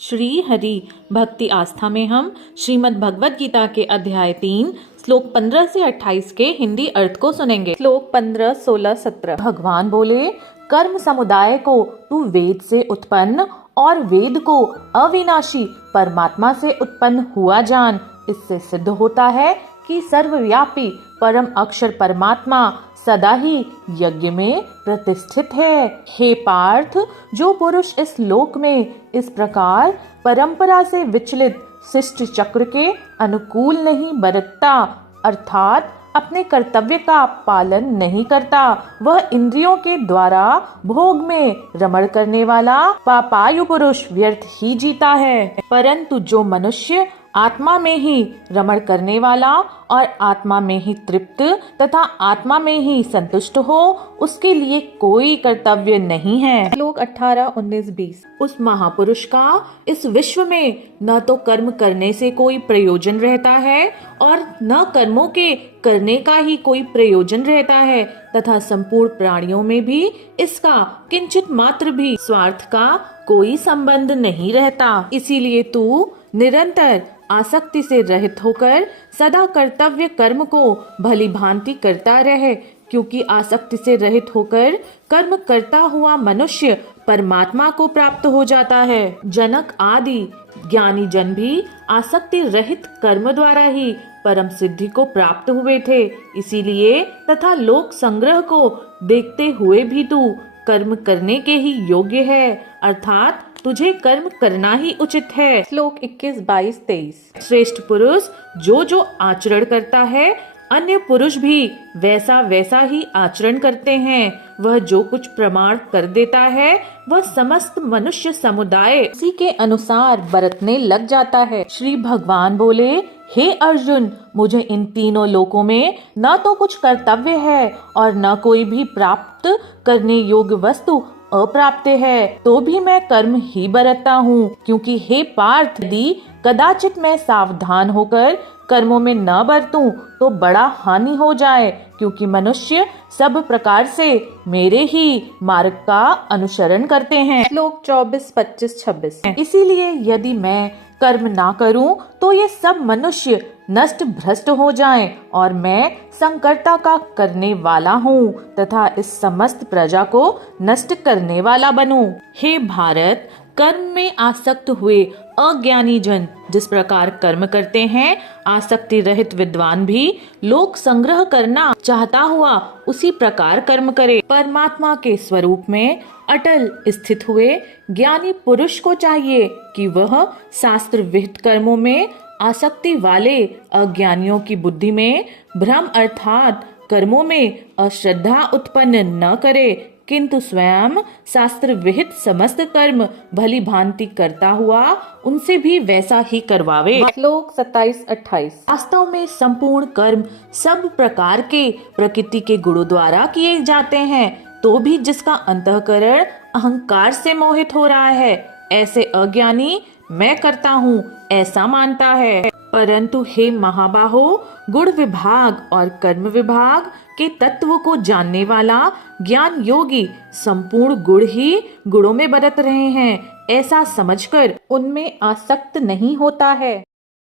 श्री हरि भक्ति आस्था में हम श्रीमद् भगवत गीता के अध्याय 3 श्लोक 15 से 28 के हिंदी अर्थ को सुनेंगे। श्लोक 15, 16, 17। भगवान बोले, कर्म समुदाय को तू वेद से उत्पन्न और वेद को अविनाशी परमात्मा से उत्पन्न हुआ जान। इससे सिद्ध होता है कि सर्वव्यापी परम अक्षर परमात्मा सदा ही यज्ञ में प्रतिष्ठित है। हे पार्थ, जो पुरुष इस लोक में इस प्रकार परंपरा से विचलित शिष्ट चक्र के अनुकूल नहीं बरतता, अर्थात अपने कर्तव्य का पालन नहीं करता, वह इंद्रियों के द्वारा भोग में रमण करने वाला पापायु पुरुष व्यर्थ ही जीता है। परंतु जो मनुष्य आत्मा में ही रमण करने वाला और आत्मा में ही तृप्त तथा आत्मा में ही संतुष्ट हो, उसके लिए कोई कर्तव्य नहीं है। श्लोक 18, 19, 20। उस महापुरुष का इस विश्व में न तो कर्म करने से कोई प्रयोजन रहता है और न कर्मों के करने का ही कोई प्रयोजन रहता है, तथा संपूर्ण प्राणियों में भी इसका किंचित मात्र भी स्वार्थ का कोई संबंध नहीं रहता। इसीलिए तू निरंतर आसक्ति से रहित होकर सदा कर्तव्य कर्म को भली भांति करता रहे, क्योंकि आसक्ति से रहित होकर कर्म करता हुआ मनुष्य परमात्मा को प्राप्त हो जाता है। जनक आदि ज्ञानी जन भी आसक्ति रहित कर्म द्वारा ही परम सिद्धि को प्राप्त हुए थे। इसीलिए तथा लोक संग्रह को देखते हुए भी तू कर्म करने के ही योग्य है, अर्थात तुझे कर्म करना ही उचित है। श्लोक 21, 22, 23। श्रेष्ठ पुरुष जो आचरण करता है, अन्य पुरुष भी वैसा वैसा ही आचरण करते हैं। वह जो कुछ प्रमाण कर देता है, वह समस्त मनुष्य समुदाय उसी के अनुसार बरतने लग जाता है। श्री भगवान बोले, हे अर्जुन, मुझे इन तीनों लोकों में न तो कुछ कर्तव्य है और न कोई भी प्राप्त करने योग्य वस्तु अप्राप्त है, तो भी मैं कर्म ही बरतता हूँ, क्योंकि हे पार्थ, यदि कदाचित मैं सावधान होकर कर्मों में न बरतूं तो बड़ा हानि हो जाए, क्योंकि मनुष्य सब प्रकार से मेरे ही मार्ग का अनुसरण करते हैं। श्लोक 24, 25, 26। इसीलिए यदि मैं कर्म ना करूं तो ये सब मनुष्य नष्ट भ्रष्ट हो जाएं, और मैं संकर्ता का करने वाला हूँ तथा इस समस्त प्रजा को नष्ट करने वाला बनूं। हे भारत, कर्म में आसक्त हुए अज्ञानी जन जिस प्रकार कर्म करते हैं, आसक्ति रहित विद्वान भी लोक संग्रह करना चाहता हुआ उसी प्रकार कर्म करे। परमात्मा के स्वरूप में अटल स्थित हुए ज्ञानी पुरुष को चाहिए कि वह शास्त्र विहित कर्मों में आसक्ति वाले अज्ञानियों की बुद्धि में भ्रम अर्थात कर्मों में अश्रद्धा उत्पन्न न करे, किंतु स्वयं शास्त्र विहित समस्त कर्म भली भांति करता हुआ उनसे भी वैसा ही करवावे। श्लोक 27, 28। वास्तव में संपूर्ण कर्म सब प्रकार के प्रकृति के गुणों द्वारा किए जाते हैं, तो भी जिसका अंतःकरण अहंकार से मोहित हो रहा है, ऐसे अज्ञानी मैं करता हूँ ऐसा मानता है। परंतु हे महाबाहो, गुण विभाग और कर्म विभाग के तत्व को जानने वाला ज्ञान योगी संपूर्ण गुण ही गुणों में बरत रहे हैं, ऐसा समझकर उनमें आसक्त नहीं होता है।